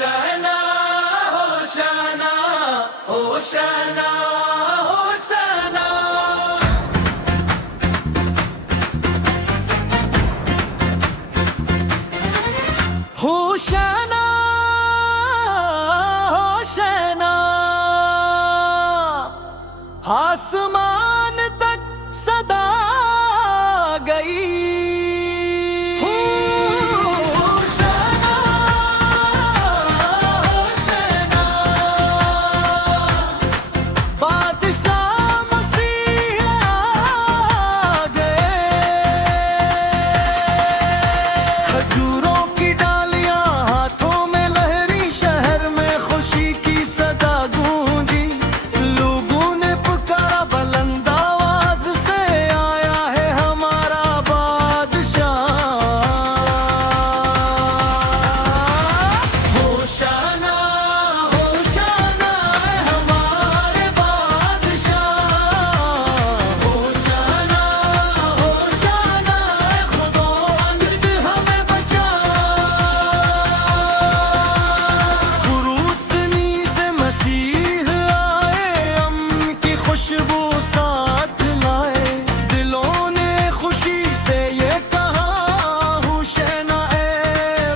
होशाना होशाना होशाना होशाना। होशाना होशाना आसमान तक सदा गई। होशाना होशाना बादशाह मसीह आ गए। खजूरों की डालियां हाथों में लहरी, शहर में खुशी की सदा गूंजी। लोगों ने पुकारा बुलंद आवाज से, आया है हमारा बादशाह। होशाना होशाना है हमारे बादशाह। होशाना होशाना है खुदावंद हमें बचा। फुरूतनी से मसीह आए, अमन की खुशबू साथ लाए। दिलों ने खुशी से ये कहा, होशाना ए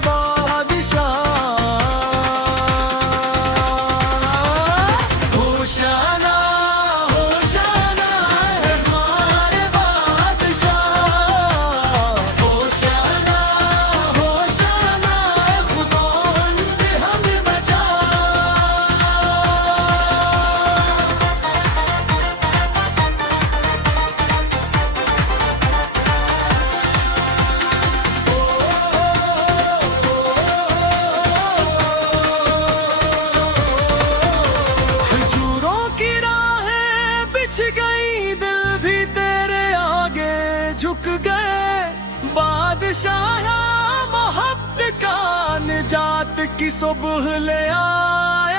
बादशाह। होशाना होशाना है हमारे बादशाह। होशाना होशाना है खुदावंद हमें बचा। खजूरों की राहें बिछ गई, दिल भी तेरे आगे झुक गए। बादशाह मोहब्बत का निजात की सुबह ले आए।